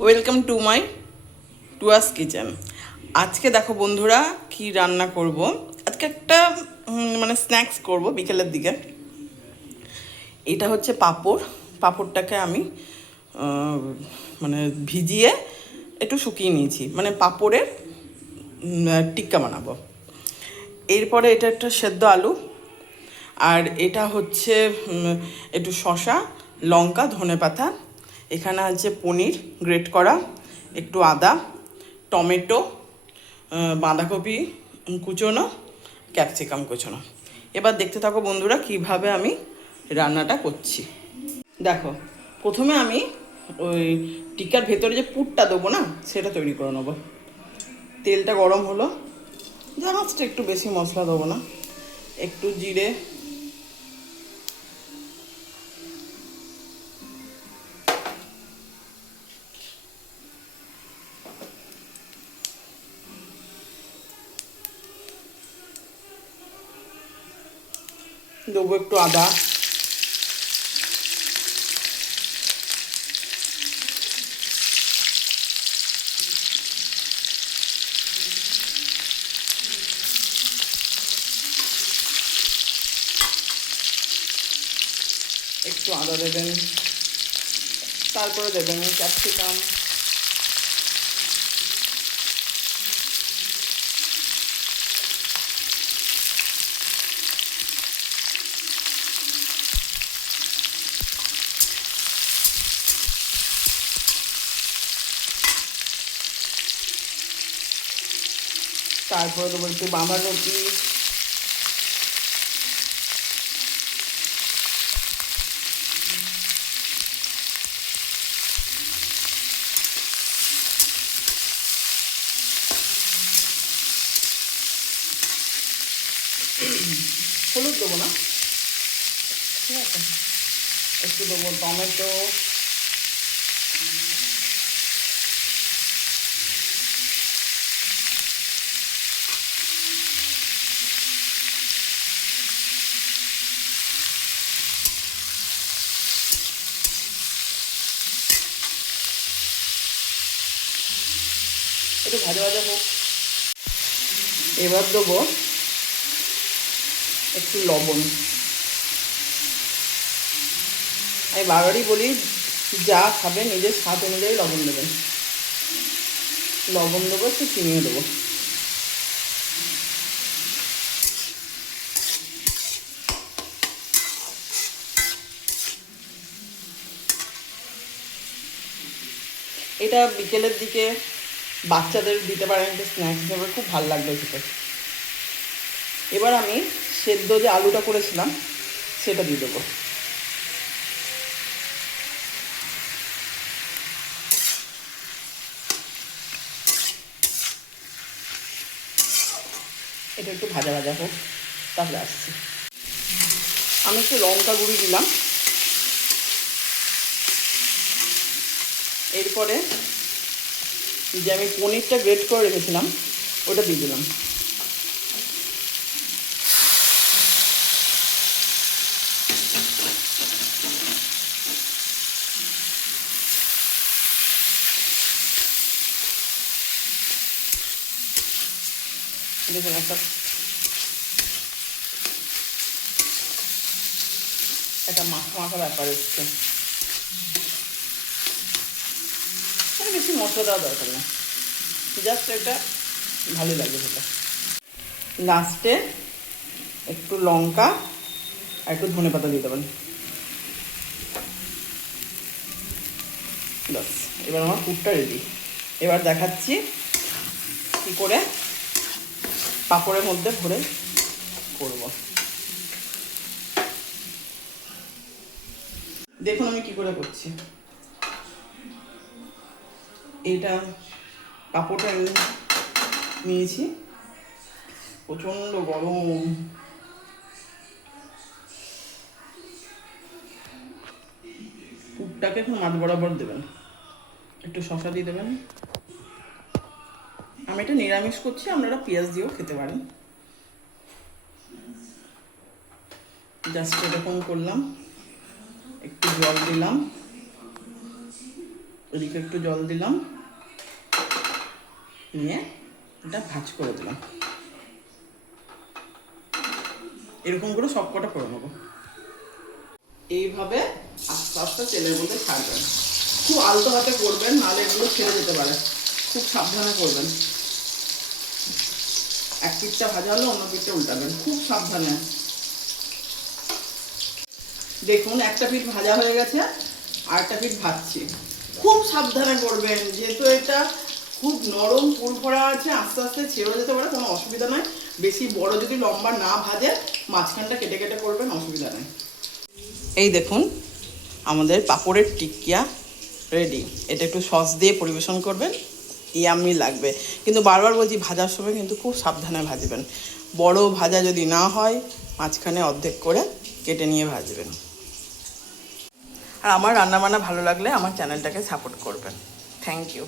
Welcome to my টুয়াস kitchen. আজকে দেখো বন্ধুরা কি রান্না করব। আজকে একটা মানে স্ন্যাক্স করব বিকেলের দিকে। এটা হচ্ছে পাঁপড়। পাঁপড়টাকে আমি মানে ভিজিয়ে একটু শুকিয়ে নিয়েছি, মানে পাঁপড়ের টিক্কা বানাবো। এরপরে এটা একটা সেদ্ধ আলু, আর এটা হচ্ছে একটু শসা, লঙ্কা, ধনেপাতা। এখানে আছে পনির গ্রেট করা, একটু আদা, টমেটো, বাঁধাকপি কুচোনো, ক্যাপসিকাম কুচোনো। এবার দেখতে থাকো বন্ধুরা কিভাবে আমি রান্নাটা করছি। দেখো, প্রথমে আমি ওই টিক্কার ভেতরে যে পুরটা দেবো না, সেটা তৈরি করে নেবো। তেলটা গরম হলো, জাহাজটা একটু বেশি মশলা দেবো না, একটু জিরে, দেবো একটু আদা, একটু আদা দেবেন, তারপরে দেবেন ক্যাপসিকাম, তারপরে দেবো একটু বাঁধাকপি, হলুদ দেবো না, ঠিক আছে, একটু দেবো টমেটো, একটু ভাজা ভাজা হোক। এবার দেবো একটু লবণ। আমি বারবারই বলি, যা খাবে নিজের স্বাদ অনুযায়ী লবণ দেবেন। লবণ দেবো, একটু চিনিও দেবো। এটা বিকেলের দিকে বাচ্চাদের দিতে পারেন, একটা স্ন্যাক্স হিসেবে খুব ভালো লাগবে খেতে। এবার আমি সেদ্ধ যে আলুটা করেছিলাম সেটা দিয়ে দেবো। এটা একটু ভাজা ভাজা হোক, তাহলে আসছি। আমি একটু লঙ্কা গুঁড়ি দিলাম। এরপরে যে আমি পনিরটা গ্রেট করে রেখেছিলাম ওটা দিয়ে দিলাম। দেখুন একটা মাখা মাখা ব্যাপার হচ্ছে। বেশি মশলা দেওয়া দরকার না, জাস্ট এটা ভালো লাগবে সেটা। লাস্টে একটু লঙ্কা আর একটু ধনেপাতা দিয়ে দেবেন। ব্যাস, এবার আমার পুরটা রেডি। এবার দেখাচ্ছি কী করে পাঁপড়ের মধ্যে ভরে করব। দেখুন আমি কি করে করছি। এইটা পাঁপড়টা নিয়েছি, প্রচণ্ড গরম। পুরটাকে এখন মাছ বরাবর দেবেন, একটু শসা দিয়ে দেবেন। আমি এটা নিরামিষ করছি, আপনারা পেঁয়াজ দিয়েও খেতে পারেন। জাস্ট এরকম করলাম, একটু জল দিলাম, এদিকে একটু জল দিলাম, নিয়ে এটা ভাজ করে দিলাম। এরকম করে সব কটা করে নেবো। এইভাবে আস্তে আস্তে তেলের মধ্যে ছাড়বেন। খুব আলতো হাতে করবেন, নাহলে এগুলো ছেড়ে যেতে পারে। খুব সাবধানে করবেন। এক পিঠটা ভাজা হলে অন্য পিঠটা উল্টাবেন, খুব সাবধানে। দেখুন একটা পিঠ ভাজা হয়ে গেছে, আর একটা পিঠ ভাজছি। খুব সাবধানে করবেন, যেহেতু এটা খুব নরম পুরভরা আছে, আস্তে আস্তে ছেড়ে যেতে পারে, কোনো অসুবিধা নয়। বেশি বড় যদি লম্বা না ভাজে, মাঝখানটা কেটে কেটে করবেন, অসুবিধা নেই। এই দেখুন আমাদের পাঁপড়ের টিকিয়া রেডি। এটা একটু সস দিয়ে পরিবেশন করবেন, ইয়াম্মি লাগবে। কিন্তু বারবার বলছি, ভাজার সময় কিন্তু খুব সাবধানে ভাজবেন। বড় ভাজা যদি না হয়, মাঝখানে অর্ধেক করে কেটে নিয়ে ভাজবেন। আর আমার রান্নাবান্না ভালো লাগলে আমার চ্যানেলটাকে সাপোর্ট করবেন। Thank you.